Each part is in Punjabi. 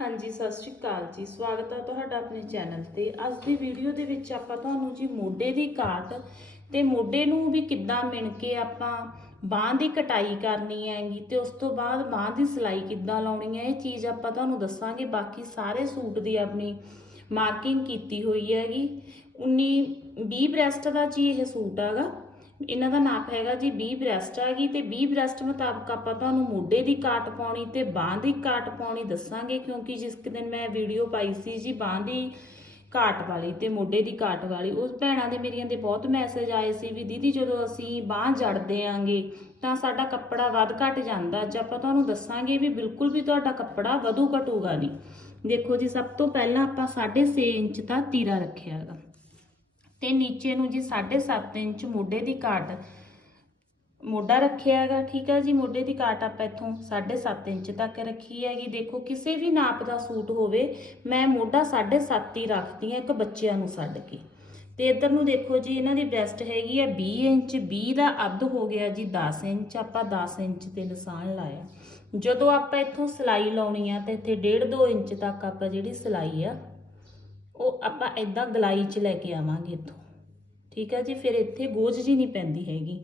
ਹਾਂਜੀ, ਸਤਿ ਸ਼੍ਰੀ ਅਕਾਲ ਜੀ। ਸਵਾਗਤ ਹੈ ਤੁਹਾਡਾ ਆਪਣੇ ਚੈਨਲ ਤੇ। ਅੱਜ ਦੀ ਵੀਡੀਓ ਦੇ ਵਿੱਚ ਆਪਾਂ ਤੁਹਾਨੂੰ ਜੀ ਮੋਢੇ ਦੀ ਕਾਟ ਤੇ ਮੋਢੇ ਨੂੰ ਵੀ ਕਿੱਦਾਂ ਮਿਣ ਕੇ ਆਪਾਂ ਬਾਹ ਦੀ ਕਟਾਈ ਕਰਨੀ ਹੈਗੀ ਤੇ ਉਸ ਤੋਂ ਬਾਅਦ ਬਾਹ ਦੀ ਸਿਲਾਈ ਕਿੱਦਾਂ ਲਾਉਣੀ ਹੈ, ਇਹ ਚੀਜ਼ ਆਪਾਂ ਤੁਹਾਨੂੰ ਦੱਸਾਂਗੇ। ਬਾਕੀ ਸਾਰੇ ਸੂਟ ਦੀ ਆਪਣੀ ਮਾਰਕਿੰਗ ਕੀਤੀ ਹੋਈ ਹੈਗੀ। 19 20 ਬ੍ਰੈਸਟ ਦਾ ਜੀ ਇਹ ਸੂਟ ਹੈਗਾ। ਇਹਨਾਂ ਦਾ ਨਾਪ ਹੈਗਾ ਜੀ 20 ਬ੍ਰੈਸਟ ਹੈਗੀ ਤੇ 20 ਬ੍ਰੈਸਟ ਮੁਤਾਬਕ ਆਪਾਂ ਤੁਹਾਨੂੰ ਮੋਢੇ ਦੀ ਕਾਟ ਪਾਉਣੀ ਤੇ ਬਾਹ ਦੀ ਕਾਟ ਪਾਉਣੀ ਦੱਸਾਂਗੇ ਕਿਉਂਕਿ ਜਿਸ ਦਿਨ ਮੈਂ ਵੀਡੀਓ ਪਾਈ ਸੀ ਜੀ ਬਾਹ ਦੀ ਕਾਟ ਵਾਲੀ ਤੇ ਮੋਢੇ ਦੀ ਕਾਟ ਵਾਲੀ, ਉਸ ਭੈਣਾਂ ਦੇ ਮੇਰੀਆਂ ਦੇ ਬਹੁਤ ਮੈਸੇਜ ਆਏ ਸੀ ਵੀ ਦੀਦੀ ਜਦੋਂ ਅਸੀਂ ਬਾਹ ਜੜਦੇ ਆਂਗੇ ਤਾਂ ਸਾਡਾ ਕੱਪੜਾ ਵੱਧ ਘਟ ਜਾਂਦਾ, ਅੱਜ ਆਪਾਂ ਤੁਹਾਨੂੰ ਦੱਸਾਂਗੇ ਵੀ ਬਿਲਕੁਲ ਵੀ ਤੁਹਾਡਾ ਕੱਪੜਾ ਵਧੂ ਘਟੂਗਾ ਨਹੀਂ। ਦੇਖੋ ਜੀ, ਸਭ ਤੋਂ ਪਹਿਲਾਂ ਆਪਾਂ 6.5 ਇੰਚ ਦਾ ਤੀਰਾ ਰੱਖਿਆ ਹੈਗਾ। ਤੇ ਨੀਚੇ ਨੂੰ ਜੀ 7.5 ਇੰਚ ਮੋਢੇ ਦੀ ਕਾਟ ਮੋਢਾ ਰੱਖਿਆ ਹੈਗਾ, ਠੀਕ ਹੈ ਜੀ, ਮੋਢੇ ਦੀ ਕਾਟ ਆਪਾਂ ਇੱਥੋਂ 7.5 ਇੰਚ ਤੱਕ ਰੱਖੀ ਹੈਗੀ। ਦੇਖੋ, ਕਿਸੇ ਵੀ ਨਾਪ ਦਾ ਸੂਟ ਹੋਵੇ, ਮੈਂ ਮੋਢਾ 7.5 ਹੀ ਰੱਖਦੀ ਹਾਂ ਇੱਕ ਬੱਚਿਆਂ ਨੂੰ ਛੱਡ ਕੇ। ਤੇ ਇੱਧਰ ਨੂੰ ਦੇਖੋ ਜੀ, ਇਹਨਾਂ ਦੀ ਬ੍ਰੈਸਟ ਹੈਗੀ ਆ 20 ਇੰਚ 20 ਦਾ ਅੱਧ ਹੋ ਗਿਆ ਜੀ 10 ਇੰਚ, ਆਪਾਂ 10 ਇੰਚ ਤੇ ਨਿਸ਼ਾਨ ਲਾਇਆ। ਜਦੋਂ ਆਪਾਂ ਇੱਥੋਂ ਸਿਲਾਈ ਲਾਉਣੀ ਆ ਤੇ ਇੱਥੇ 1.5 2 ਇੰਚ ਤੱਕ ਆਪਾਂ ਜਿਹੜੀ ਸਿਲਾਈ ਆ ਉਹ ਆਪਾਂ ਇਦਾਂ ਗਲਾਈ 'ਚ ਲੈ ਕੇ ਆਵਾਂਗੇ ਇੱਥੋਂ। ਠੀਕ ਹੈ ਜੀ, ਫਿਰ ਇੱਥੇ ਗੋਝ ਜੀ ਨਹੀਂ ਪੈਂਦੀ ਹੈਗੀ।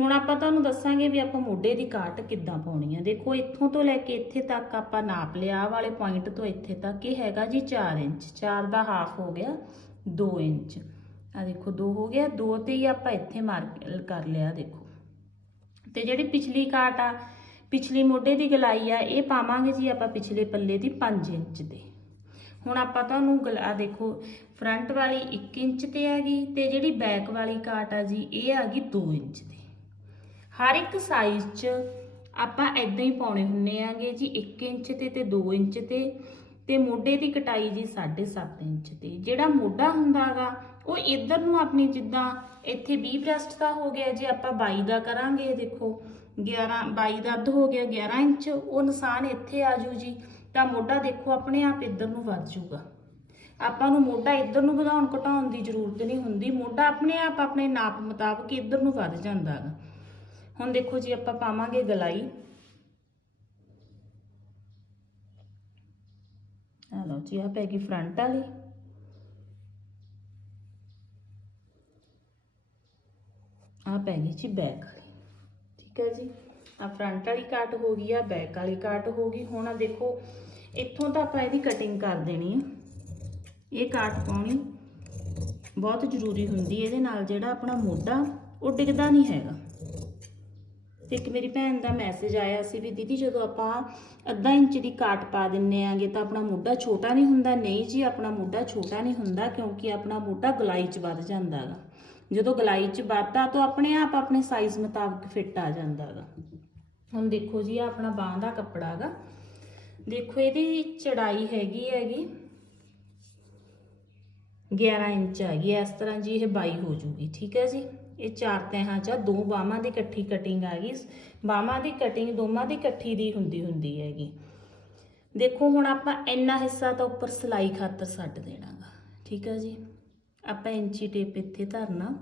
ਹੁਣ ਆਪਾਂ ਤੁਹਾਨੂੰ ਦੱਸਾਂਗੇ ਵੀ ਆਪਾਂ ਮੋਢੇ ਦੀ ਕਾਟ ਕਿੱਦਾਂ ਪਾਉਣੀ ਆ। ਦੇਖੋ, ਇੱਥੋਂ ਤੋਂ ਲੈ ਕੇ ਇੱਥੇ ਤੱਕ ਆਪਾਂ ਨਾਪ ਲਿਆ। ਆਹ ਵਾਲੇ ਪੁਆਇੰਟ ਤੋਂ ਇੱਥੇ ਤੱਕ ਇਹ ਹੈਗਾ ਜੀ 4 ਇੰਚ। 4 ਦਾ ਹਾਫ ਹੋ ਗਿਆ 2 ਇੰਚ। ਆ ਦੇਖੋ 2 ਹੋ ਗਿਆ। 2 ਤੇ ਹੀ ਆਪਾਂ ਇੱਥੇ ਮਾਰਕ ਕਰ ਲਿਆ, ਦੇਖੋ। ਤੇ ਜਿਹੜੀ ਪਿਛਲੀ ਕਾਟ ਆ, ਪਿਛਲੀ ਮੋਢੇ ਦੀ ਗਲਾਈ ਆ, ਇਹ ਪਾਵਾਂਗੇ ਜੀ ਆਪਾਂ ਪਿਛਲੇ ਪੱਲੇ ਦੀ 5 ਇੰਚ ਤੇ। ਹੁਣ ਆਪਾਂ ਤੁਹਾਨੂੰ ਗਲਾ ਦੇਖੋ ਫਰੰਟ ਵਾਲੀ 1 ਇੰਚ ਤੇ ਆ ਗਈ ਤੇ ਜਿਹੜੀ ਬੈਕ ਵਾਲੀ ਕਾਟ ਆ ਜੀ, ਇਹ ਆ ਗਈ 2 ਇੰਚ ਤੇ ਹਰ ਇੱਕ ਸਾਈਜ਼ 'ਚ ਆਪਾਂ ਇਦਾਂ ਹੀ ਪਾਉਣੇ ਹੁੰਨੇ ਆਗੇ ਜੀ 1 ਇੰਚ ਤੇ ਤੇ 2 ਇੰਚ ਤੇ। ਤੇ ਮੋਢੇ ਦੀ ਕਟਾਈ ਜੀ 7.5 ਇੰਚ ਤੇ। ਜਿਹੜਾ ਮੋਢਾ ਹੁੰਦਾਗਾ ਉਹ ਇਧਰ ਨੂੰ ਆਪਣੀ ਜਿੱਦਾਂ ਇੱਥੇ 20 ਬ੍ਰੈਸਟ ਦਾ ਹੋ ਗਿਆ ਜੇ ਆਪਾਂ 22 ਦਾ ਕਰਾਂਗੇ, ਦੇਖੋ 11 22 ਦਾ ਅੱਧ ਹੋ ਗਿਆ 11 ਇੰਚ, ਉਹ ਨਿਸ਼ਾਨ ਇੱਥੇ ਆ ਜੂ ਜੀ। ਤਾਂ ਮੋਢਾ ਦੇਖੋ, ਆਪਣੇ ਆਪ ਇੱਧਰ ਨੂੰ ਵੱਧ ਜਾਊਗਾ। ਆਪਾਂ ਨੂੰ ਮੋਢਾ ਇੱਧਰ ਨੂੰ ਵਧਾਉਣ ਘਟਾਉਣ ਦੀ ਜ਼ਰੂਰਤ ਨਹੀਂ ਹੁੰਦੀ। ਮੋਢਾ ਆਪਣੇ ਆਪ, ਆਪਣੇ ਨਾਪ ਮੁਤਾਬਕ ਇੱਧਰ ਨੂੰ ਵੱਧ ਜਾਂਦਾ ਹੈ ਹੁਣ ਦੇਖੋ ਜੀ, ਆਪਾਂ ਪਾਵਾਂਗੇ ਗਲਾਈ। ਆ ਲਓ ਜੀ ਆ ਪੈ ਗਈ ਫਰੰਟ ਵਾਲੀ। ਆ ਪੈ ਗਈ ਜੀ ਬੈਕ ਵਾਲੀ। ਠੀਕ ਹੈ ਜੀ ਆ ਫਰੰਟ ਵਾਲੀ ਕਾਟ ਹੋ ਗਈ ਆ ਬੈਕ ਵਾਲੀ ਕਾਟ ਹੋ ਗਈ। ਹੁਣ ਆ ਦੇਖੋ ਇੱਥੋਂ ਤਾਂ ਆਪਾਂ ਇਹਦੀ ਕਟਿੰਗ ਕਰ ਦੇਣੀ ਹੈ ਇਹ ਕਾਟ ਪਾਉਣੀ ਬਹੁਤ ਜ਼ਰੂਰੀ ਹੁੰਦੀ ਇਹਦੇ ਨਾਲ ਜਿਹੜਾ ਆਪਣਾ ਮੋਢਾ, ਉਹ ਡਿੱਗਦਾ ਨਹੀਂ ਹੈਗਾ। ਤੇ ਇੱਕ ਮੇਰੀ ਭੈਣ ਦਾ ਮੈਸੇਜ ਆਇਆ ਸੀ ਵੀ ਦੀਦੀ ਜਦੋਂ ਆਪਾਂ ਅੱਧਾ ਇੰਚ ਦੀ ਕਾਟ ਪਾ ਦਿੰਨੇ ਆਂਗੇ ਤਾਂ ਆਪਣਾ ਮੋਢਾ ਛੋਟਾ ਨਹੀਂ ਹੁੰਦਾ। ਨਹੀਂ ਜੀ, ਆਪਣਾ ਮੋਢਾ ਛੋਟਾ ਨਹੀਂ ਹੁੰਦਾ ਕਿਉਂਕਿ ਆਪਣਾ ਮੋਢਾ ਗਲਾਈ 'ਚ ਵੱਧ ਜਾਂਦਾ ਹੈਗਾ ਜਦੋਂ ਗਲਾਈ 'ਚ ਵੱਧਦਾ ਤਾਂ ਆਪਣੇ ਆਪ ਆਪਣੇ ਸਾਈਜ਼ ਮੁਤਾਬਕ ਫਿੱਟ ਆ ਜਾਂਦਾ ਹੈਗਾ ਹੁਣ ਦੇਖੋ ਜੀ ਆ ਆਪਣਾ ਬਾਹ ਦਾ ਕੱਪੜਾ ਹੈਗਾ ਦੇਖੋ ਇਹਦੀ ਚੜਾਈ ਹੈਗੀ ਹੈਗੀ 11 ਇੰਚ ਹੈਗੀ ਹੈ। ਇਸ ਤਰ੍ਹਾਂ ਜੀ ਇਹ 22 ਹੋ ਜੂਗੀ ਠੀਕ ਹੈ ਜੀ? ਇਹ ਚਾਰ ਤਹਾਂ ਚ ਆ, ਦੋ ਬਾਹਾਂ ਦੀ ਇਕੱਠੀ ਕਟਿੰਗ ਆ ਗਈ ਬਾਹਾਂ ਦੀ ਕਟਿੰਗ ਦੋਵਾਂ ਦੀ ਇਕੱਠੀ ਦੀ ਹੁੰਦੀ ਹੁੰਦੀ ਹੈਗੀ। ਦੇਖੋ ਹੁਣ ਆਪਾਂ ਇੰਨਾ ਹਿੱਸਾ ਤਾਂ ਉੱਪਰ ਸਿਲਾਈ ਖਾਤਰ ਛੱਡ ਦੇਣਾਗਾ ਠੀਕ ਹੈ ਜੀ? ਆਪਾਂ ਇੰਚੀ ਟੇਪ ਇੱਥੇ ਧਰਨਾ।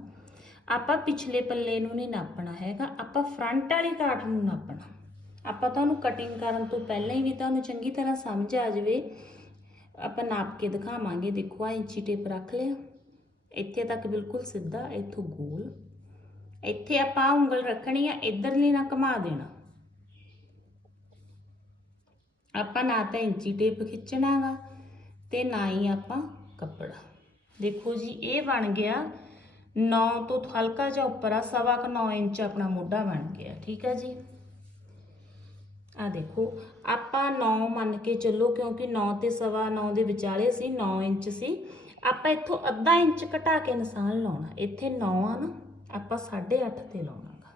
ਆਪਾਂ ਪਿਛਲੇ ਪੱਲੇ ਨੂੰ ਨਹੀਂ ਨਾਪਣਾ ਹੈਗਾ ਆਪਾਂ ਫਰੰਟ ਵਾਲੀ ਕਾਟ ਨੂੰ ਨਾਪਣਾ। ਆਪਾਂ ਤੁਹਾਨੂੰ ਕਟਿੰਗ ਕਰਨ ਤੋਂ ਪਹਿਲਾਂ ਹੀ ਵੀ ਤੁਹਾਨੂੰ ਚੰਗੀ ਤਰ੍ਹਾਂ ਸਮਝ ਆ ਜਾਵੇ। ਆਪਾਂ ਨਾਪ ਕੇ ਦਿਖਾਵਾਂਗੇ, ਦੇਖੋ ਆ ਇੰਚੀ ਟੇਪ ਰੱਖ ਲਿਆ। ਇੱਥੇ ਤੱਕ ਬਿਲਕੁਲ ਸਿੱਧਾ, ਇੱਥੋਂ ਗੋਲ। ਇੱਥੇ ਆਪਾਂ ਉਂਗਲ ਰੱਖਣੀ ਆ, ਇਧਰਲੀ ਨਾ ਘੁਮਾ ਦੇਣਾ। ਆਪਾਂ ਨਾ ਤਾਂ ਇੰਚੀ ਟੇਪ ਖਿੱਚਣਾ ਵਾ ਤੇ ਨਾ ਹੀ ਆਪਾਂ ਕੱਪੜਾ। ਦੇਖੋ ਜੀ, ਇਹ ਬਣ ਗਿਆ 9 ਤੋਂ ਹਲਕਾ ਜਿਹਾ ਉੱਪਰ ਆ, ਸਵਾ ਕੁ 9 ਇੰਚ ਆਪਣਾ ਮੋਢਾ ਬਣ ਗਿਆ, ਠੀਕ ਹੈ ਜੀ? ਆ ਦੇਖੋ, ਆਪਾਂ 9 ਮੰਨ ਕੇ ਚੱਲੋ ਕਿਉਂਕਿ 9 ਤੇ ਸਵਾ 9 ਦੇ ਵਿਚਾਲੇ ਸੀ 9 ਇੰਚ ਸੀ। ਆਪਾਂ ਇੱਥੋਂ ਅੱਧਾ ਇੰਚ ਘਟਾ ਕੇ ਨਿਸ਼ਾਨ ਲਾਉਣਾ। ਇੱਥੇ 9 ਆ ਨਾ, ਆਪਾਂ 8.5 ਤੇ ਲਾਉਣਾਗਾ।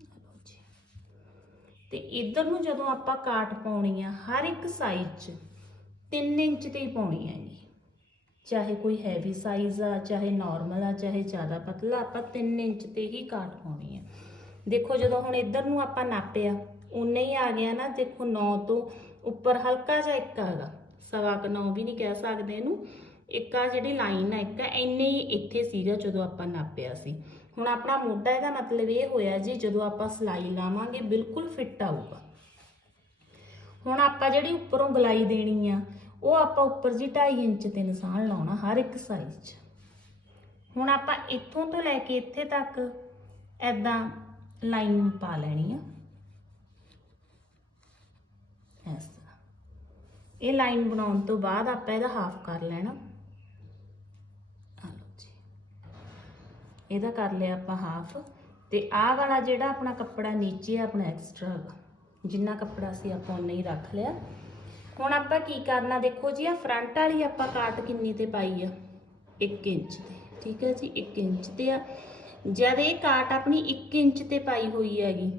ਲਓ ਜੀ। ਤੇ ਇਧਰ ਨੂੰ ਜਦੋਂ ਆਪਾਂ ਕਾਟ ਪਾਉਣੀ ਆ, ਹਰ ਇੱਕ ਸਾਈਜ਼ 'ਚ 3 ਇੰਚ ਤੇ ਹੀ ਪਾਉਣੀ ਹੈਗੀ ਚਾਹੇ ਕੋਈ ਹੈਵੀ ਸਾਈਜ਼ ਆ, ਚਾਹੇ ਨਾਰਮਲ ਆ, ਚਾਹੇ ਜ਼ਿਆਦਾ ਪਤਲਾ, ਆਪਾਂ 3 ਇੰਚ ਤੇ ਹੀ ਕਾਟ ਪਾਉਣੀ ਆ। ਦੇਖੋ ਜਦੋਂ ਹੁਣ ਇੱਧਰ ਨੂੰ ਆਪਾਂ ਨਾਪਿਆ ਉਨੇ ਹੀ ਆ ਗਿਆ ਨਾ ਦੇਖੋ 9 ਤੋਂ ਉੱਪਰ ਹਲਕਾ ਜਿਹਾ ਇੱਕ ਹੈਗਾ ਸਵਾ ਕ 9 ਵੀ ਨਹੀਂ ਕਹਿ ਸਕਦੇ ਇਹਨੂੰ। ਇੱਕ ਆ ਜਿਹੜੀ ਲਾਈਨ ਆ ਇੱਕ ਆ, ਇੰਨੇ ਹੀ ਇੱਥੇ ਸੀਗਾ ਜਦੋਂ ਆਪਾਂ ਨਾਪਿਆ ਸੀ। ਹੁਣ ਆਪਣਾ ਮੋਢਾ ਇਹਦਾ ਮਤਲਬ ਇਹ ਹੋਇਆ ਜੀ ਜਦੋਂ ਆਪਾਂ ਸਲਾਈ ਲਾਵਾਂਗੇ ਬਿਲਕੁਲ ਫਿੱਟ ਆਊਗਾ। ਹੁਣ ਆਪਾਂ ਜਿਹੜੀ ਉੱਪਰੋਂ ਗਲਾਈ ਦੇਣੀ ਆ ਉਹ ਆਪਾਂ ਉੱਪਰ ਜੀ 2.5 ਇੰਚ ਤੇ ਨਿਸ਼ਾਨ ਲਾਉਣਾ ਹਰ ਇੱਕ ਸਾਈਜ਼ 'ਚ। ਹੁਣ ਆਪਾਂ ਇੱਥੋਂ ਤੋਂ ਲੈ ਕੇ ਇੱਥੇ ਤੱਕ ਐਦਾਂ ਲਾਈਨ ਪਾ ਲੈਣੀ ਆ ਇਸ ਤਰ੍ਹਾਂ ਇਹ ਲਾਈਨ ਬਣਾਉਣ ਤੋਂ ਬਾਅਦ ਆਪਾਂ ਇਹਦਾ ਹਾਫ ਕਰ ਲੈਣਾ। ਆ ਲਓ ਜੀ। ਇਹਦਾ ਕਰ ਲਿਆ ਆਪਾਂ ਹਾਫ ਤੇ ਆਹ ਵਾਲਾ ਜਿਹੜਾ ਆਪਣਾ ਕੱਪੜਾ ਨੀਚੇ ਆਪਣਾ ਐਕਸਟਰਾ ਜਿੰਨਾ ਕੱਪੜਾ ਸੀ ਆਪਾਂ ਉਨਾ ਹੀ ਰੱਖ ਲਿਆ। ਹੁਣ ਆਪਾਂ ਕੀ ਕਰਨਾ ਦੇਖੋ ਜੀ ਆ ਫਰੰਟ ਵਾਲੀ ਆਪਾਂ ਕਾਟ ਕਿੰਨੀ ਤੇ ਪਾਈ ਆ? 1 ਇੰਚ ਤੇ, ਠੀਕ ਹੈ ਜੀ 1 ਇੰਚ ਤੇ ਆ। ਜਦ ਇਹ ਕਾਟ ਆਪਣੀ 1 ਇੰਚ ਤੇ ਪਾਈ ਹੋਈ ਹੈਗੀ,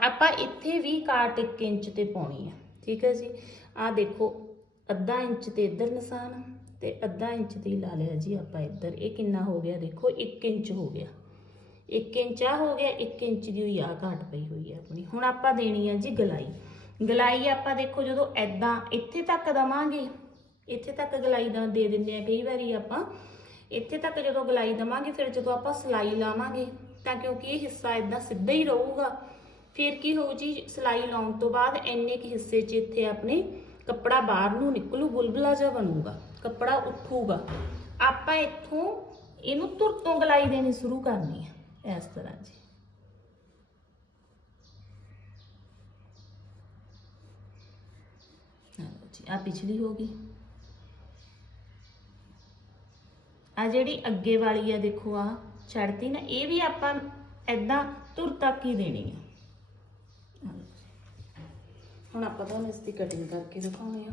ਆਪਾਂ ਇੱਥੇ ਵੀ ਕਾਟ 1 ਇੰਚ ਤੇ ਪਾਉਣੀ ਆ। ਠੀਕ ਹੈ ਜੀ। ਆ ਦੇਖੋ, ਅੱਧਾ ਇੰਚ ਤੇ ਇੱਧਰ ਨਿਸ਼ਾਨ ਤੇ ਅੱਧਾ ਇੰਚ ਤੇ ਹੀ ਲਾ ਲਿਆ ਜੀ ਆਪਾਂ ਇੱਧਰ। ਇਹ ਕਿੰਨਾ ਹੋ ਗਿਆ ਦੇਖੋ 1 ਇੰਚ ਹੋ ਗਿਆ। 1 ਇੰਚ ਆ ਹੋ ਗਿਆ 1 ਇੰਚ ਦੀ ਹੋਈ ਆ ਘਾਟ ਪਈ ਹੋਈ ਹੈ ਆਪਣੀ। ਹੁਣ ਆਪਾਂ ਦੇਣੀ ਆ ਜੀ ਗਲਾਈ। ਗਲਾਈ ਆਪਾਂ ਦੇਖੋ ਜਦੋਂ ਐਦਾਂ ਇੱਥੇ ਤੱਕ ਦਵਾਂਗੇ, ਇੱਥੇ ਤੱਕ ਗਲਾਈ ਦਾ ਦੇ ਦਿੰਦੇ ਆ ਕਈ ਵਾਰੀ ਆਪਾਂ। ਇੱਥੇ ਤੱਕ ਜਦੋਂ ਗਲਾਈ ਦਵਾਂਗੇ, ਫਿਰ ਜਦੋਂ ਆਪਾਂ ਸਲਾਈ ਲਾਵਾਂਗੇ, ਤਾਂ ਕਿਉਂਕਿ ਇਹ ਹਿੱਸਾ ਇਦਾਂ ਸਿੱਧਾ ਹੀ ਰਹੂਗਾ। ਫਿਰ ਕੀ ਹੋਊ ਜੀ, ਸਲਾਈ ਲਾਉਣ ਤੋਂ ਬਾਅਦ ਇੰਨੇ ਕੁ ਹਿੱਸੇ 'ਚ ਇੱਥੇ ਆਪਣੇ ਕੱਪੜਾ ਬਾਹਰ ਨੂੰ ਨਿਕਲੂ, ਬੁਲਬੁਲਾ ਜਿਹਾ ਬਣੂਗਾ, ਕੱਪੜਾ ਉੱਠੂਗਾ। ਆਪਾਂ ਇੱਥੋਂ ਇਹਨੂੰ ਧੁਰ ਤੋਂ ਗਲਾਈ ਦੇਣੀ ਸ਼ੁਰੂ ਕਰਨੀ ਹੈ ਇਸ ਤਰ੍ਹਾਂ ਜੀ। ਆਹ ਆ ਪਿਛਲੀ ਹੋ ਗਈ। ਆ ਜਿਹੜੀ ਅੱਗੇ ਵਾਲੀ ਆ, ਦੇਖੋ ਆ ਛੱਡਤੀ ਨਾ, ਇਹ ਵੀ ਆਪਾਂ ਐਦਾਂ ਤੁਰ ਤੱਕ ਹੀ ਦੇਣੀ ਆ। ਹੁਣ ਆਪਾਂ ਤੁਹਾਨੂੰ ਇਸ ਦੀ ਕਟਿੰਗ ਕਰਕੇ ਦਿਖਾਉਣੀ ਆ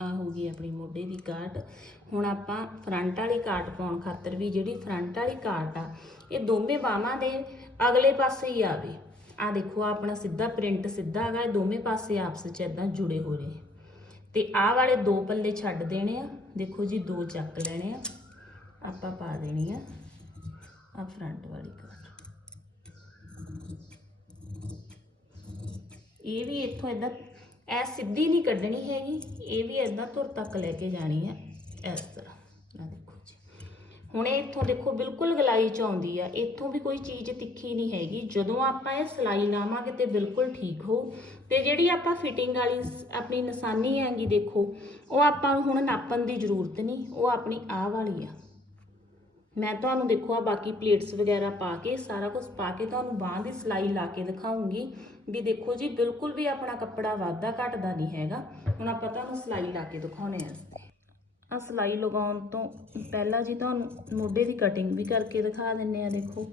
ਆ ਹੋ ਗਈ ਆਪਣੀ ਮੋਢੇ ਦੀ ਕਾਟ। ਹੁਣ ਆਪਾਂ ਫਰੰਟ ਵਾਲੀ ਕਾਟ ਪਾਉਣ ਖਾਤਰ ਵੀ ਜਿਹੜੀ ਫਰੰਟ ਵਾਲੀ ਕਾਟ ਆ, ਇਹ ਦੋਵੇਂ ਬਾਹਾਂ ਦੇ ਅਗਲੇ ਪਾਸੇ ਹੀ ਆਵੇ। ਆ ਦੇਖੋ, ਆਹ ਆਪਣਾ ਸਿੱਧਾ ਪ੍ਰਿੰਟ ਸਿੱਧਾ ਹੈਗਾ ਦੋਵੇਂ ਪਾਸੇ ਆਪਸ ਵਿੱਚ ਇਦਾਂ ਜੁੜੇ ਹੋ ਰਹੇ ਤੇ ਆਹ ਵਾਲੇ ਦੋ ਪੱਲੇ ਛੱਡ ਦੇਣੇ ਆ। ਦੇਖੋ ਜੀ, ਦੋ ਚੱਕ ਲੈਣੇ ਆ। ਆਪਾਂ ਪਾ ਦੇਣੀ ਆ ਆ ਫਰੰਟ ਵਾਲੀ ਕਾਟ ਇਹ ਵੀ ਇੱਥੋਂ ਇਦਾਂ ਐ ਸਿੱਧੀ ਨਹੀਂ ਕੱਢਣੀ ਹੈਗੀ, ਇਹ ਵੀ ਇਦਾਂ ਧੁਰ ਤੱਕ ਲੈ ਕੇ ਜਾਣੀ ਹੈ ਇਸ ਤਰ੍ਹਾਂ। ਹੁਣ ਇਹ ਇੱਥੋਂ ਦੇਖੋ ਬਿਲਕੁਲ ਗਲਾਈ ਚ ਆਉਂਦੀ ਆ, ਇੱਥੋਂ ਵੀ ਕੋਈ ਚੀਜ਼ ਤਿੱਖੀ ਨਹੀਂ ਹੈਗੀ। ਜਦੋਂ ਆਪਾਂ ਇਹ ਸਲਾਈ ਲਾਵਾਂਗੇ ਤੇ ਬਿਲਕੁਲ ਠੀਕ ਹੋ। ਤੇ ਜਿਹੜੀ ਆਪਾਂ ਫਿਟਿੰਗ ਵਾਲੀ ਆਪਣੀ ਨਿਸ਼ਾਨੀ ਹੈਗੀ ਦੇਖੋ, ਉਹ ਆਪਾਂ ਨੂੰ ਹੁਣ ਨਾਪਣ ਦੀ ਜ਼ਰੂਰਤ ਨਹੀਂ, ਉਹ ਆਪਣੀ ਆਹ ਵਾਲੀ ਆ। ਮੈਂ ਤੁਹਾਨੂੰ ਦੇਖੋ ਆ ਬਾਕੀ ਪਲੇਟਸ ਵਗੈਰਾ ਪਾ ਕੇ, ਸਾਰਾ ਕੁਝ ਪਾ ਕੇ ਤੁਹਾਨੂੰ ਬਾਹਾਂ ਦੀ ਸਿਲਾਈ ਲਾ ਕੇ ਦਿਖਾਉਂਗੀ। ਵੀ ਦੇਖੋ ਜੀ, ਬਿਲਕੁਲ ਵੀ ਆਪਣਾ ਕੱਪੜਾ ਵਾਧਾ ਘਟਦਾ ਨਹੀਂ ਹੈਗਾ। ਹੁਣ ਆਪਾਂ ਤੁਹਾਨੂੰ ਸਿਲਾਈ ਲਾ ਕੇ ਦਿਖਾਉਣੇ ਆ ਆ ਸਿਲਾਈ ਲਗਾਉਣ ਤੋਂ ਪਹਿਲਾਂ ਜੀ ਤੁਹਾਨੂੰ ਮੋਢੇ ਦੀ ਕਟਿੰਗ ਵੀ ਕਰਕੇ ਦਿਖਾ ਦਿੰਨੇ ਆ, ਦੇਖੋ।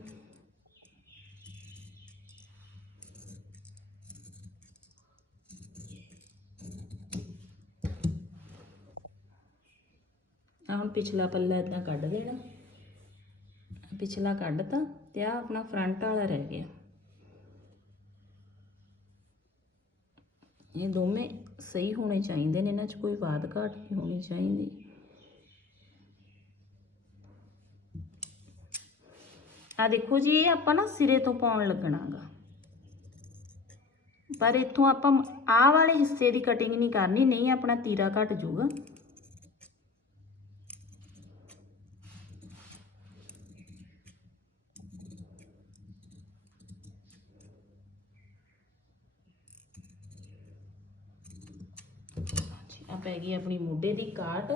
ਆ ਹੁਣ ਪਿਛਲਾ ਪੱਲਾ ਇਦਾਂ ਕੱਢ ਦੇਣਾ। ਪਿਛਲਾ ਕੱਢਤਾ ਤੇ ਆ ਆਪਣਾ ਫਰੰਟ ਵਾਲਾ ਰਹਿ ਗਿਆ। ਇਹ ਦੋਵੇਂ ਸਹੀ ਹੋਣੇ ਚਾਹੀਦੇ ਨੇ, ਇਹਨਾਂ 'ਚ ਕੋਈ ਬਾਦ ਘਾਟ ਨਹੀਂ ਹੋਣੀ ਚਾਹੀਦੀ। ਆ ਦੇਖੋ ਜੀ, ਇਹ ਆਪਾਂ ਨਾ ਸਿਰੇ ਤੋਂ ਪਾਉਣ ਲੱਗਣਾਗਾ। ਪਰ ਇੱਥੋਂ ਆਪਾਂ ਆਹ ਵਾਲੇ ਹਿੱਸੇ ਦੀ ਕਟਿੰਗ ਨਹੀਂ ਕਰਨੀ, ਨਹੀਂ ਆਪਣਾ ਤੀਰਾ ਘਟ ਜਾਊਗਾ। ਆ ਪੈ ਗਈ ਆਪਣੀ ਮੋਢੇ ਦੀ ਕਾਟ।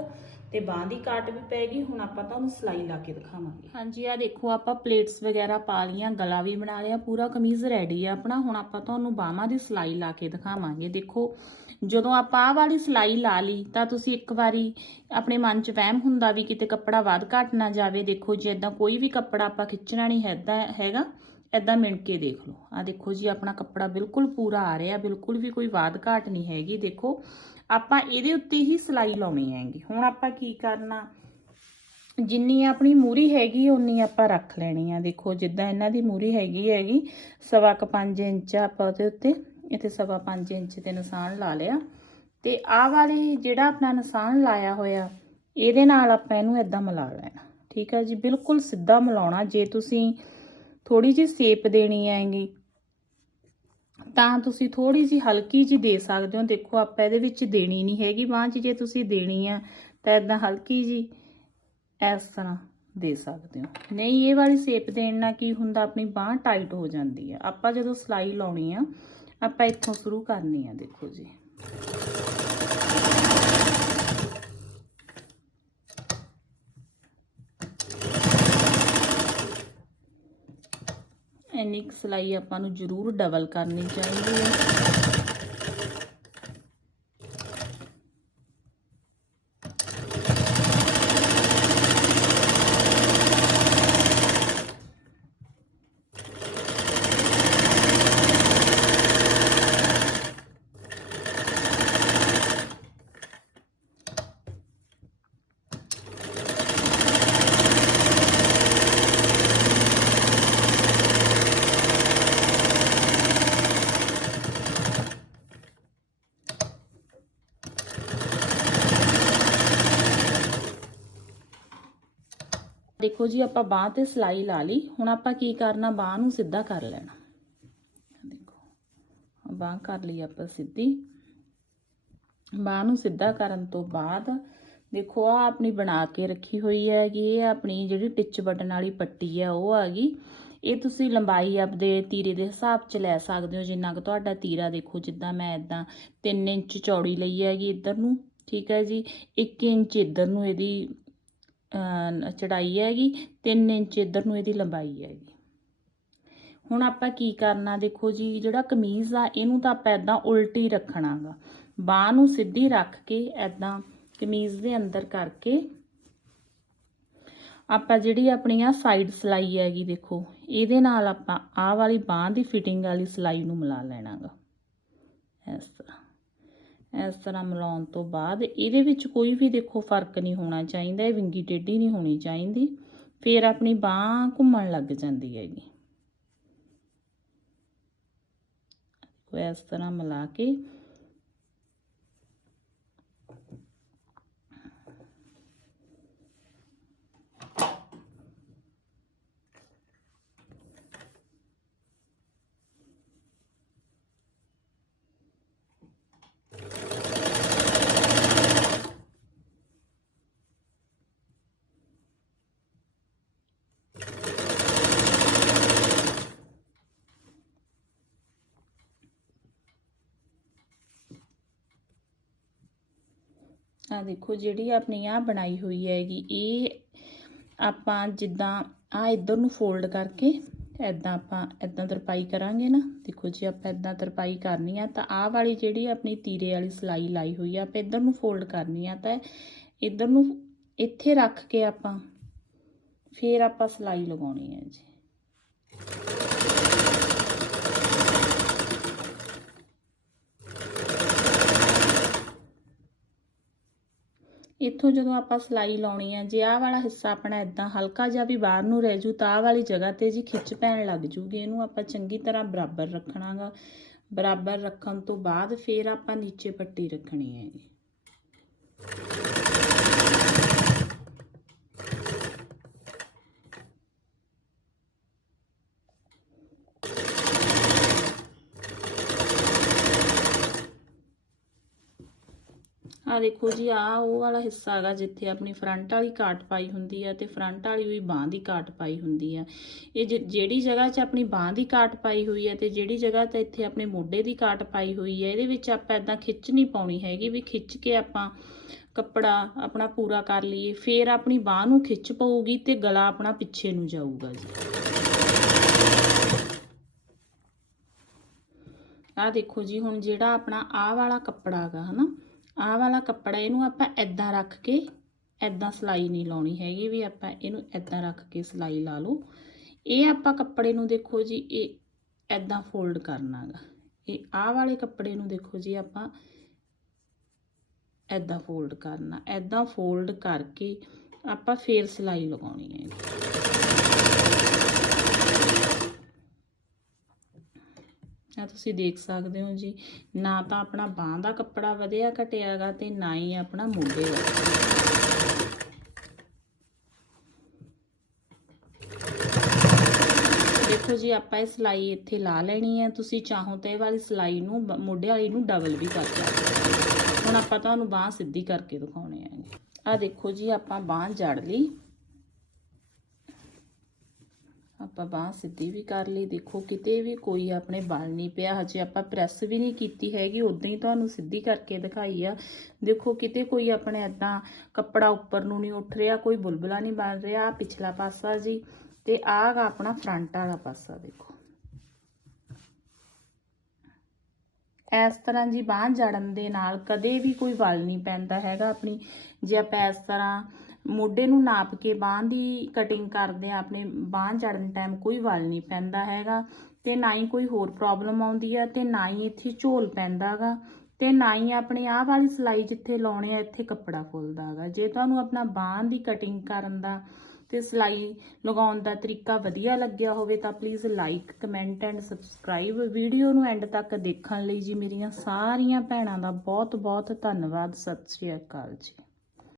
ਤੇ ਬਾਹ ਦੀ ਕਾਟ ਵੀ ਪੈ ਹੁਣ ਆਪਾਂ ਤੁਹਾਨੂੰ ਸਿਲਾਈ ਲਾ ਕੇ ਦਿਖਾਵਾਂਗੇ। ਹਾਂਜੀ ਆ ਦੇਖੋ, ਆਪਾਂ ਪਲੇਟਸ ਵਗੈਰਾ ਪਾ ਲੀਆਂ ਗਲਾ ਵੀ ਬਣਾ ਲਿਆ, ਪੂਰਾ ਕਮੀਜ਼ ਰੈਡੀ ਆ ਆਪਣਾ। ਹੁਣ ਆਪਾਂ ਤੁਹਾਨੂੰ ਬਾਹਾਂ ਦੀ ਸਿਲਾਈ ਲਾ ਕੇ ਦਿਖਾਵਾਂਗੇ। ਦੇਖੋ, ਜਦੋਂ ਆਪਾਂ ਆਹ ਵਾਲੀ ਸਿਲਾਈ ਲਾ ਲਈ, ਤਾਂ ਤੁਸੀਂ ਇੱਕ ਵਾਰੀ ਆਪਣੇ ਮਨ 'ਚ ਵਹਿਮ ਹੁੰਦਾ ਵੀ ਕਿਤੇ ਕੱਪੜਾ ਵੱਧ ਘੱਟ ਨਾ ਜਾਵੇ। ਦੇਖੋ ਜੇ ਇਦਾਂ ਕੋਈ ਵੀ ਕੱਪੜਾ ਆਪਾਂ ਖਿੱਚਣਾ ਨਹੀਂ ਹੈਦਾ, ਹੈਗਾ। ਇਦਾਂ ਮਿਣ ਕੇ ਦੇਖ ਲਓ। ਆ ਦੇਖੋ ਜੀ, ਆਪਣਾ ਕੱਪੜਾ ਬਿਲਕੁਲ ਪੂਰਾ ਆ ਰਿਹਾ, ਬਿਲਕੁਲ ਵੀ ਕੋਈ ਬਾਦ ਘਾਟ ਨਹੀਂ ਹੈਗੀ। ਦੇਖੋ ਆਪਾਂ ਇਹਦੇ ਉੱਤੇ ਹੀ ਸਿਲਾਈ ਲਾਉਣੀ ਹੈਗੀ। ਹੁਣ ਆਪਾਂ ਕੀ ਕਰਨਾ? ਜਿੰਨੀ ਆਪਣੀ ਮੂਰੀ ਹੈਗੀ ਉਨੀ ਆਪਾਂ ਰੱਖ ਲੈਣੀ ਆ। ਦੇਖੋ, ਜਿੱਦਾਂ ਇਹਨਾਂ ਦੀ ਮੂਰੀ ਹੈਗੀ ਹੈਗੀ, ਸਵਾ ਕੁ 5 ਇੰਚ ਆਪਾਂ ਉਹਦੇ ਉੱਤੇ। ਇੱਥੇ ਸਵਾ 5 ਇੰਚ ਤੇ ਨਿਸ਼ਾਨ ਲਾ ਲਿਆ। ਤੇ ਆਹ ਵਾਲੀ ਜਿਹੜਾ ਆਪਣਾ ਨਿਸ਼ਾਨ ਲਾਇਆ ਹੋਇਆ, ਇਹਦੇ ਨਾਲ ਆਪਾਂ ਇਹਨੂੰ ਇਦਾਂ ਮਿਲਾ ਲੈਣਾ। ਠੀਕ ਆ ਜੀ? ਬਿਲਕੁਲ ਸਿੱਧਾ ਮਿਲਾਉਣਾ। ਜੇ ਤੁਸੀਂ ਥੋੜੀ ਜਿਹੀ ਸ਼ੇਪ ਦੇਣੀ ਹੈਗੀ ਤਾਂ ਤੁਸੀਂ ਥੋੜੀ ਜੀ ਹਲਕੀ ਜੀ ਦੇ ਸਕਦੇ ਹੋ। ਦੇਖੋ, ਆਪਾਂ ਇਹਦੇ ਵਿੱਚ ਦੇਣੀ ਨਹੀਂ ਹੈਗੀ। ਬਾਂਹ 'ਚ ਜੇ ਤੁਸੀਂ ਦੇਣੀ ਆ, ਤਾਂ ਇਦਾਂ ਹਲਕੀ ਜੀ ਇਸ ਤਰ੍ਹਾਂ ਦੇ ਸਕਦੇ ਹੋ। ਨਹੀਂ, ਇਹ ਵਾਲੀ ਸ਼ੇਪ ਦੇਣ ਨਾਲ ਕੀ ਹੁੰਦਾ? ਆਪਣੀ ਬਾਂਹ ਟਾਈਟ ਹੋ ਜਾਂਦੀ ਆ। ਆਪਾਂ ਜਦੋਂ ਸਲਾਈ ਲਾਉਣੀ ਆ, ਆਪਾਂ ਇੱਥੋਂ ਸ਼ੁਰੂ ਕਰਨੀ ਆ, ਦੇਖੋ ਜੀ। ਇੰਨੀ ਕੁ ਸਿਲਾਈ ਆਪਾਂ ਨੂੰ ਜ਼ਰੂਰ ਡਬਲ ਕਰਨੀ ਚਾਹੀਦੀ ਹੈ। ਦੇਖੋ ਜੀ, ਆਪਾਂ ਬਾਹ ਤੇ ਸਲਾਈ ਲਾ ਲਈ। ਹੁਣ ਆਪਾਂ ਕੀ ਕਰਨਾ? ਬਾਹ ਨੂੰ ਸਿੱਧਾ ਕਰ ਲੈਣਾ। ਦੇਖੋ, ਬਾਹ ਕਰ ਲਈ ਆਪਾਂ ਸਿੱਧੀ। ਬਾਹ ਨੂੰ ਸਿੱਧਾ ਕਰਨ ਤੋਂ ਬਾਅਦ ਦੇਖੋ ਆ ਆਪਣੀ ਬਣਾ ਕੇ ਰੱਖੀ ਹੋਈ ਹੈਗੀ। ਇਹ ਆਪਣੀ ਜਿਹੜੀ ਟਿਚ ਬਟਨ ਵਾਲੀ ਪੱਟੀ ਹੈ ਉਹ ਆ ਗਈ। ਇਹ ਤੁਸੀਂ ਲੰਬਾਈ ਆਪਦੇ ਤੀਰੇ ਦੇ ਹਿਸਾਬ 'ਚ ਲੈ ਸਕਦੇ ਹੋ। ਜਿੰਨਾ ਕੁ ਤੁਹਾਡਾ ਤੀਰਾ ਦੇਖੋ, ਜਿੱਦਾਂ ਮੈਂ ਇਦਾਂ 3 ਇੰਚ ਚੌੜੀ ਲਈ ਹੈਗੀ ਇੱਧਰ ਨੂੰ। ਠੀਕ ਹੈ ਜੀ 1 ਇੰਚ ਇੱਧਰ ਨੂੰ ਇਹਦੀ ਚੜਾਈ ਹੈਗੀ 3 ਇੰਚ ਇੱਧਰ ਨੂੰ ਇਹਦੀ ਲੰਬਾਈ ਹੈਗੀ। ਹੁਣ ਆਪਾਂ ਕੀ ਕਰਨਾ, ਦੇਖੋ ਜੀ, ਜਿਹੜਾ ਕਮੀਜ਼ ਆ, ਇਹਨੂੰ ਤਾਂ ਆਪਾਂ ਇਦਾਂ ਉਲਟੀ ਰੱਖਣਾਗਾ। ਬਾਹ ਨੂੰ ਸਿੱਧੀ ਰੱਖ ਕੇ ਇਦਾਂ ਕਮੀਜ਼ ਦੇ ਅੰਦਰ ਕਰਕੇ ਆਪਾਂ ਜਿਹੜੀ ਆਪਣੀ ਆ ਸਾਈਡ ਸਲਾਈ ਹੈਗੀ, ਦੇਖੋ, ਇਹਦੇ ਨਾਲ ਆਪਾਂ ਆਹ ਵਾਲੀ ਬਾਹ ਦੀ ਫਿਟਿੰਗ ਵਾਲੀ ਸਲਾਈ ਨੂੰ ਮਿਲਾ ਲੈਣਾਗਾ। ਇਸ ਤਰ੍ਹਾਂ। ਇਸ ਤਰ੍ਹਾਂ ਮਿਲਾਉਣ ਤੋਂ ਬਾਅਦ ਇਹਦੇ ਵਿੱਚ ਕੋਈ ਵੀ ਦੇਖੋ ਫ਼ਰਕ ਨਹੀਂ ਹੋਣਾ ਚਾਹੀਦਾ, ਇਹ ਵਿੰਗੀ ਟੇਢੀ ਨਹੀਂ ਹੋਣੀ ਚਾਹੀਦੀ, ਫਿਰ ਆਪਣੀ ਬਾਹ ਘੁੰਮਣ ਲੱਗ ਜਾਂਦੀ ਹੈਗੀ। ਇਸ ਤਰ੍ਹਾਂ ਮਿਲਾ ਕੇ ਆ ਦੇਖੋ ਜਿਹੜੀ ਆਪਣੀ ਆ ਬਣਾਈ ਹੋਈ ਹੈਗੀ, ਇਹ ਆਪਾਂ ਜਿੱਦਾਂ ਆ ਇਧਰ ਨੂੰ ਫੋਲਡ ਕਰਕੇ ਐਦਾਂ ਆਪਾਂ ਐਦਾਂ ਤਰਪਾਈ ਕਰਾਂਗੇ ਨਾ, ਦੇਖੋ ਜੀ ਆਪਾਂ ਐਦਾਂ ਤਰਪਾਈ ਕਰਨੀ ਆ ਤਾਂ ਆਹ ਵਾਲੀ ਜਿਹੜੀ ਆਪਣੀ ਤੀਰੇ ਵਾਲੀ ਸਲਾਈ ਲਾਈ ਹੋਈ ਆ, ਆਪਾਂ ਇਧਰ ਨੂੰ ਫੋਲਡ ਕਰਨੀ ਆ ਤਾਂ ਇਧਰ ਨੂੰ ਇੱਥੇ ਰੱਖ ਕੇ ਆਪਾਂ ਫੇਰ ਆਪਾਂ ਸਲਾਈ ਲਗਾਉਣੀ ਹੈ ਜੀ। ਇੱਥੋਂ ਜਦੋਂ ਆਪਾਂ ਸਲਾਈ ਲਾਉਣੀ ਹੈ ਜੇ ਆਹ ਵਾਲਾ ਹਿੱਸਾ ਆਪਣਾ ਇਦਾਂ ਹਲਕਾ ਜਿਹਾ ਵੀ ਬਾਹਰ ਨੂੰ ਰਹਿ ਜੂ, ਤਾਂ ਆਹ ਵਾਲੀ ਜਗ੍ਹਾ ਤੇ ਜੀ ਖਿੱਚ ਪੈਣ ਲੱਗ ਜੂਗੀ। ਇਹਨੂੰ ਆਪਾਂ ਚੰਗੀ ਤਰ੍ਹਾਂ ਬਰਾਬਰ ਰੱਖਣਾਗਾ। ਬਰਾਬਰ ਰੱਖਣ ਤੋਂ ਬਾਅਦ ਫਿਰ ਆਪਾਂ ਨੀਚੇ ਪੱਟੀ ਰੱਖਣੀ ਹੈ ਜੀ ਆ ਦੇਖੋ ਜੀ ਆ ਉਹ ਵਾਲਾ ਹਿੱਸਾ ਹੈਗਾ ਜਿੱਥੇ ਆਪਣੀ ਫਰੰਟ ਵਾਲੀ ਕਾਟ ਪਾਈ ਹੁੰਦੀ ਹੈ ਤੇ ਫਰੰਟ ਵਾਲੀ ਵੀ ਬਾਹ ਦੀ ਕਾਟ ਪਾਈ ਹੁੰਦੀ ਆ। ਇਹ ਜਿਹੜੀ ਜਗ੍ਹਾ 'ਚ ਆਪਣੀ ਬਾਹ ਦੀ ਕਾਟ ਪਾਈ ਹੋਈ ਹੈ ਤੇ ਜਿਹੜੀ ਜਗ੍ਹਾ ਤੇ ਇੱਥੇ ਆਪਣੇ ਮੋਢੇ ਦੀ ਕਾਟ ਪਾਈ ਹੋਈ ਹੈ ਇਹਦੇ ਵਿੱਚ ਆਪਾਂ ਇਦਾਂ ਖਿੱਚ ਨਹੀਂ ਪਾਉਣੀ ਹੈਗੀ ਵੀ ਖਿੱਚ ਕੇ ਆਪਾਂ ਕੱਪੜਾ ਆਪਣਾ ਪੂਰਾ ਕਰ ਲਈਏ, ਫੇਰ ਆਪਣੀ ਬਾਹ ਨੂੰ ਖਿੱਚ ਪਊਗੀ ਤੇ ਗਲਾ ਆਪਣਾ ਪਿੱਛੇ ਨੂੰ ਜਾਊਗਾ ਜੀ। ਆ ਦੇਖੋ ਜੀ, ਹੁਣ ਜਿਹੜਾ ਆਪਣਾ ਆਹ ਵਾਲਾ ਕੱਪੜਾ ਹੈਗਾ ਹਨਾ ਆਹ ਵਾਲਾ ਕੱਪੜਾ ਇਹਨੂੰ ਆਪਾਂ ਐਦਾਂ ਰੱਖ ਕੇ ਐਦਾਂ ਸਲਾਈ ਨਹੀਂ ਲਾਉਣੀ ਹੈਗੀ ਵੀ ਆਪਾਂ ਇਹਨੂੰ ਐਦਾਂ ਰੱਖ ਕੇ ਸਲਾਈ ਲਾ ਲਓ। ਇਹ ਆਪਾਂ ਕੱਪੜੇ ਨੂੰ ਦੇਖੋ ਜੀ, ਇਹ ਐਦਾਂ ਫੋਲਡ ਕਰਨਾਗਾ ਇਹ ਆਹ ਵਾਲੇ ਕੱਪੜੇ ਨੂੰ ਦੇਖੋ ਜੀ ਆਪਾਂ ਐਦਾਂ ਫੋਲਡ ਕਰਨਾ। ਐਦਾਂ ਫੋਲਡ ਕਰਕੇ ਆਪਾਂ ਫੇਰ ਸਲਾਈ ਲਗਾਉਣੀ ਹੈ। ਆ ਤੁਸੀਂ ਦੇਖ ਸਕਦੇ ਹੋ ਜੀ, ਨਾ ਤਾਂ ਆਪਣਾ ਬਾਹ ਦਾ ਕੱਪੜਾ ਵਧਿਆ ਘਟਿਆਗਾ ਤੇ ਨਾ ਹੀ ਆਪਣਾ ਮੋਢੇ ਦਾ ਦੇਖੋ ਜੀ, ਆਪਾਂ ਇਹ ਸਿਲਾਈ ਇੱਥੇ ਲਾ ਲੈਣੀ ਹੈ, ਤੁਸੀਂ ਚਾਹੋ ਤਾਂ ਇਹ ਵਾਲੀ ਸਿਲਾਈ ਨੂੰ, ਬ- ਮੋਢੇ ਵਾਲੀ ਨੂੰ ਡਬਲ ਵੀ ਕਰ ਸਕਦੇ ਹੁਣ ਆਪਾਂ ਤੁਹਾਨੂੰ ਬਾਹ ਸਿੱਧੀ ਕਰਕੇ ਦਿਖਾਉਣੇ ਆ ਆ ਦੇਖੋ ਜੀ, ਆਪਾਂ ਬਾਹ ਜੜ ਲਈ। ਆਪਾਂ ਬਾਹ ਸਿੱਧੀ ਵੀ ਕਰ ਲਈ। ਦੇਖੋ, ਕਿਤੇ ਵੀ ਕੋਈ ਆਪਣੇ ਬਲ ਨਹੀਂ ਪਿਆ। ਹਜੇ ਆਪਾਂ ਪ੍ਰੈਸ ਵੀ ਨਹੀਂ ਕੀਤੀ ਹੈਗੀ। ਉਦਾਂ ਹੀ ਤੁਹਾਨੂੰ ਸਿੱਧੀ ਕਰਕੇ ਦਿਖਾਈ ਆ। ਦੇਖੋ, ਕਿਤੇ ਕੋਈ ਆਪਣੇ ਐਦਾਂ ਕੱਪੜਾ ਉੱਪਰ ਨੂੰ ਨਹੀਂ ਉੱਠ ਰਿਹਾ, ਕੋਈ ਬੁਲਬੁਲਾ ਨਹੀਂ ਬਣ ਰਿਹਾ। ਪਿਛਲਾ ਪਾਸਾ ਜੀ ਤੇ ਆਹ ਗਾ ਆਪਣਾ ਫਰੰਟ ਵਾਲਾ ਪਾਸਾ, ਦੇਖੋ। ਇਸ ਤਰ੍ਹਾਂ ਜੀ ਬਾਂਹ ਜੜਨ ਦੇ ਨਾਲ ਕਦੇ ਵੀ ਕੋਈ ਵਲ ਨਹੀਂ ਪੈਂਦਾ ਹੈਗਾ। ਆਪਣੀ ਜੇ ਆਪਾਂ ਇਸ ਤਰ੍ਹਾਂ ਮੋਢੇ ਨੂੰ ਨਾਪ ਕੇ ਬਾਂਹ ਦੀ ਕਟਿੰਗ ਕਰਦੇ ਆ ਆਪਣੇ ਬਾਂਹ ਜੜਨ ਟਾਈਮ ਕੋਈ ਵਲ ਨਹੀਂ ਪੈਂਦਾ ਹੈਗਾ ਤੇ ਨਾ ਹੀ ਕੋਈ ਹੋਰ ਪ੍ਰੋਬਲਮ ਆਉਂਦੀ ਆ ਤੇ ਨਾ ਹੀ ਇੱਥੇ ਝੋਲ ਪੈਂਦਾਗਾ ਤੇ ਨਾ ਹੀ ਆਪਣੇ ਆਹ ਵਾਲੀ ਸਿਲਾਈ ਜਿੱਥੇ ਲਾਉਣੇ ਆ, ਇੱਥੇ ਕੱਪੜਾ ਫੁੱਲਦਾਗਾ ਜੇ ਤੁਹਾਨੂੰ ਆਪਣਾ ਬਾਂਹ ਦੀ ਕਟਿੰਗ ਕਰਨ ਦਾ ਤੇ ਸਿਲਾਈ ਲਗਾਉਣ ਦਾ ਤਰੀਕਾ ਵਧੀਆ ਲੱਗਿਆ ਹੋਵੇ ਤਾਂ please like comment and subscribe video ਨੂੰ ਐਂਡ ਤੱਕ ਦੇਖਣ ਲਈ ਜੀ ਮੇਰੀਆਂ ਸਾਰੀਆਂ ਭੈਣਾਂ ਦਾ ਬਹੁਤ ਬਹੁਤ ਧੰਨਵਾਦ। ਸਤਿ ਸ਼੍ਰੀ ਅਕਾਲ ਜੀ।